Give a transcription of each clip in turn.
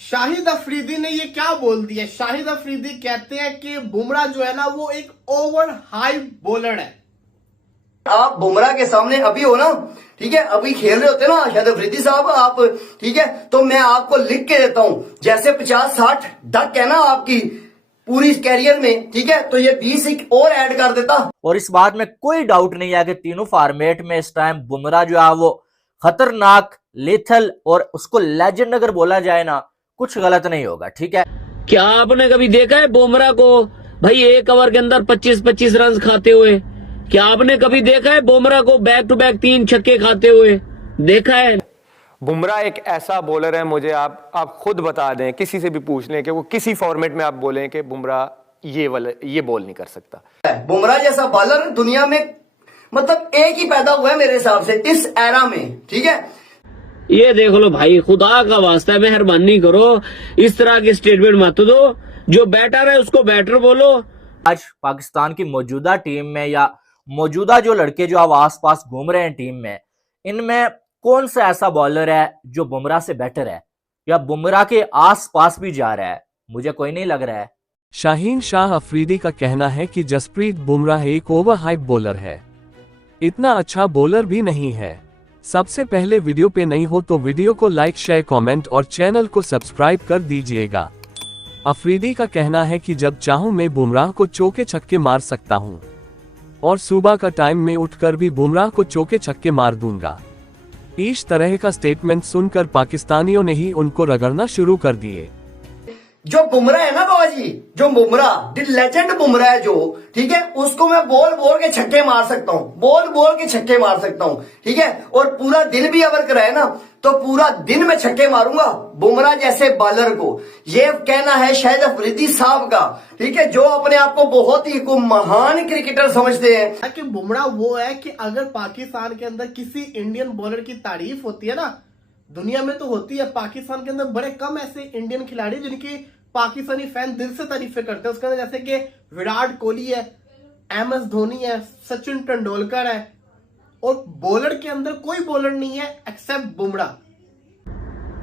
शाहिद अफरीदी ने ये क्या बोल दिया। शाहिद अफरीदी कहते हैं कि बुमराह जो है ना वो एक ओवर हाइप बॉलर है। आप बुमराह के सामने अभी हो ना, ठीक है, अभी खेल रहे होते ना शाहिद अफरीदी साहब आप, ठीक है, तो मैं आपको लिख के देता हूं जैसे 50-60 डक है ना आपकी पूरी कैरियर में, ठीक है, तो ये 20 एक और ऐड कर देता। और इस बात में कोई डाउट नहीं है कि तीनों फॉर्मेट में इस टाइम बुमराह जो है वो खतरनाक, लेथल और उसको लेजेंड अगर बोला जाए ना कुछ गलत नहीं होगा। ठीक है, क्या आपने कभी देखा है बुमराह को भाई एक ओवर के अंदर 25-25 रन खाते हुए? क्या आपने कभी देखा है बुमराह को बैक टू बैक 3 छक्के खाते हुए? देखा है? बुमराह एक ऐसा बॉलर है, मुझे आप खुद बता दें, किसी से भी पूछ लें कि वो किसी फॉर्मेट में आप बोलें कि बुमराह ये बॉल नहीं कर सकता। बुमराह जैसा बॉलर दुनिया में मतलब एक ही पैदा हुआ है मेरे हिसाब से इस एरा में, ठीक है। ये देख लो भाई, खुदा का वास्ता है, मेहरबानी करो इस तरह की स्टेटमेंट मत दो। जो बैटर है उसको बैटर बोलो। आज पाकिस्तान की मौजूदा टीम में या मौजूदा जो लड़के जो अब आस पास घूम रहे हैं टीम में, इनमें कौन सा ऐसा बॉलर है जो बुमराह से बेटर है या बुमराह के आस पास भी जा रहा है? मुझे कोई नहीं लग रहा है। शाहीन शाह अफरीदी का कहना है कि जसप्रीत बुमराह एक ओवर हाइप बॉलर है, इतना अच्छा बॉलर भी नहीं है। सबसे पहले वीडियो पे नहीं हो तो वीडियो को लाइक, शेयर, कमेंट और चैनल को सब्सक्राइब कर दीजिएगा। अफरीदी का कहना है कि जब चाहूं मैं बुमराह को चौके छक्के मार सकता हूं और सुबह का टाइम में उठकर भी बुमराह को चौके छक्के मार दूंगा। इस तरह का स्टेटमेंट सुनकर पाकिस्तानियों ने ही उनको रगड़ना शुरू कर दिए। जो बुमराह है ना बाबाजी, जो बुमराह लेजेंड बुमराह है जो, ठीक है, उसको मैं बोल बोल के छक्के मार सकता हूँ, बोल बोल के छक्के मार सकता हूँ, ठीक है, और पूरा दिन भी अगर कराए ना तो पूरा दिन में छक्के मारूंगा बुमराह जैसे बॉलर को। ये कहना है शाहिद अफरीदी साहब का, ठीक है, जो अपने आप को बहुत ही को महान क्रिकेटर समझते हैं। कि बुमराह वो है कि अगर पाकिस्तान के अंदर किसी इंडियन बॉलर की तारीफ होती है ना, दुनिया में तो होती है, पाकिस्तान के अंदर बड़े कम ऐसे इंडियन खिलाड़ी जिनकी पाकिस्तानी फैन दिल से तारीफें करते हैं। उसके अंदर जैसे कि विराट कोहली है, MS धोनी है, सचिन तेंदुलकर है, और बॉलर के अंदर कोई बॉलर नहीं है एक्सेप्ट बुमराह।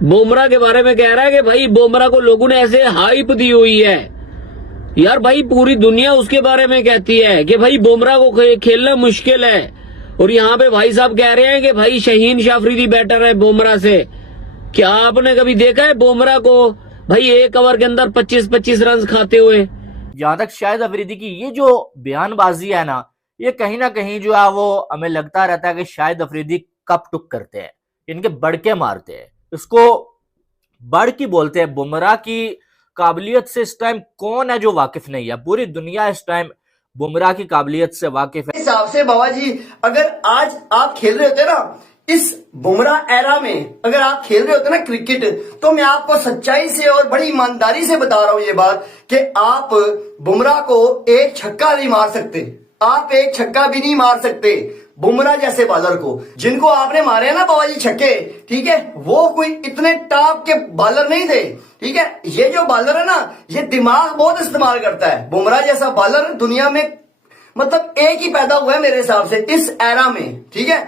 बुमराह के बारे में कह रहा है कि भाई बुमराह को लोगों ने ऐसे हाइप दी हुई है। यार भाई पूरी दुनिया उसके बारे में कहती है कि भाई बुमराह को खेलना मुश्किल है, और यहाँ पे भाई साहब कह रहे हैं कि भाई शाहीन शाह अफरीदी बेटर है बुमराह से। क्या आपने कभी देखा है बुमराह को भाई एक ओवर के अंदर 25-25 रन खाते हुए? जहां तक शाहिद अफरीदी की ये जो बयानबाजी है ना, ये कहीं ना कहीं जो है वो हमें लगता रहता है कि शाहिद अफरीदी कप टुक करते हैं, इनके बड़के मारते हैं, इसको बढ़ की बोलते हैं। बुमराह की काबिलियत से इस टाइम कौन है जो वाकिफ नहीं है? पूरी दुनिया इस टाइम बुमराह की काबिलियत से वाकिफ है। हिसाब से बाबा जी, अगर आज आप खेल रहे होते ना इस बुमराह एरा में, अगर आप खेल रहे होते ना क्रिकेट, तो मैं आपको सच्चाई से और बड़ी ईमानदारी से बता रहा हूं ये बात कि आप बुमराह को एक छक्का नहीं मार सकते, आप एक छक्का भी नहीं मार सकते बुमराह जैसे बॉलर को। जिनको आपने मारे ना बाबा जी छक्के, ठीक है, वो कोई इतने टॉप के बॉलर नहीं थे, ठीक है। ये जो बॉलर है ना, ये दिमाग बहुत इस्तेमाल करता है। बुमराह जैसा बॉलर दुनिया में मतलब एक ही पैदा हुआ है मेरे हिसाब से इस एरा में, ठीक है।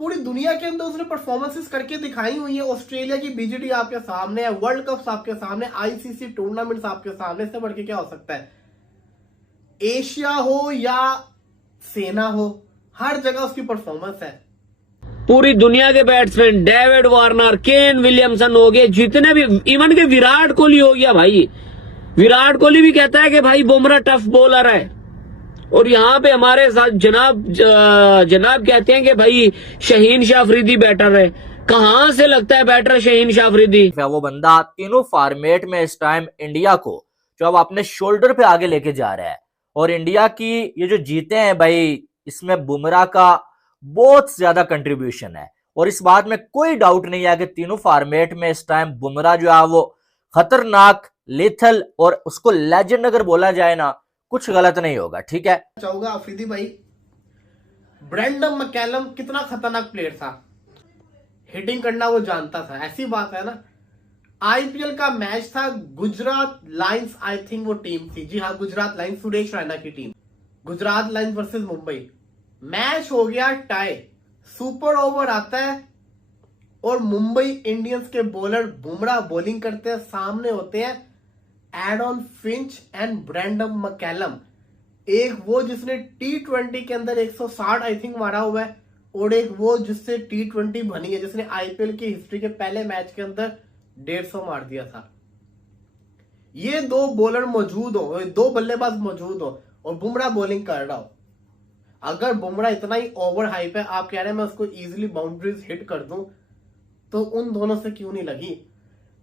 पूरी दुनिया के अंदर उसने परफॉर्मेंसेस करके दिखाई हुई है। ऑस्ट्रेलिया की BGT आपके सामने है, वर्ल्ड कप्स आपके सामने, ICC टूर्नामेंट्स आपके सामने, इससे बढ़ के क्या हो सकता है? एशिया हो या सेना हो, हर जगह उसकी परफॉर्मेंस है। पूरी दुनिया के batsman David Warner, Kane Williamson हो गए, जितने भी, इवन के विराट कोहली हो गया भाई, विराट कोहली भी कहता है कि भाई बुमराह टफ बॉलर है। और यहाँ पे हमारे साथ जनाब कहते हैं कि भाई शाहीन शाह अफरीदी बैटर है। कहां से लगता है बैटर शाहीन शाह अफरीदी? वो बंदा तीनों फॉर्मेट में इस टाइम इंडिया को जो अब अपने शोल्डर पे आगे लेके जा रहा है, और इंडिया की ये जो जीते हैं भाई, इसमें बुमराह का बहुत ज्यादा कंट्रीब्यूशन है। और इस बात में कोई डाउट नहीं है कि तीनों फॉर्मेट में इस टाइम बुमराह जो है वो खतरनाक, लेथल और उसको लेजेंड अगर बोला जाए ना कुछ गलत नहीं होगा। ठीक है, चाहूंगा अफरीदी भाई, ब्रेंडन मैकलम कितना खतरनाक प्लेयर था, हिटिंग करना वो जानता था, ऐसी बात है ना। IPL का मैच था, गुजरात लायंस आई थिंक वो टीम थी, जी हाँ गुजरात लायंस, सुरेश रैना की team, Gujarat Lions versus Mumbai. Match हो गया टाई, सुपर ओवर आता है और मुंबई इंडियंस के बॉलर बुमराह बॉलिंग करते हैं, सामने होते हैं Aiden Finch and Brendon McCullum. एक वो जिसने T20 के अंदर 160 आई थिंक मारा हुआ है, और एक वो जिससे T20 बनी है, जिसने आईपीएल की हिस्ट्री के पहले मैच के अंदर 150 मार दिया था। ये दो बॉलर मौजूद हो, दो बल्लेबाज मौजूद हो और बुमराह बॉलिंग कर रहा हो। अगर बुमराह इतना ही ओवर हाइप है, आप कह रहे हैं मैं उसको इजीली बाउंड्रीज हिट कर दूं, तो उन दोनों से क्यों नहीं लगी?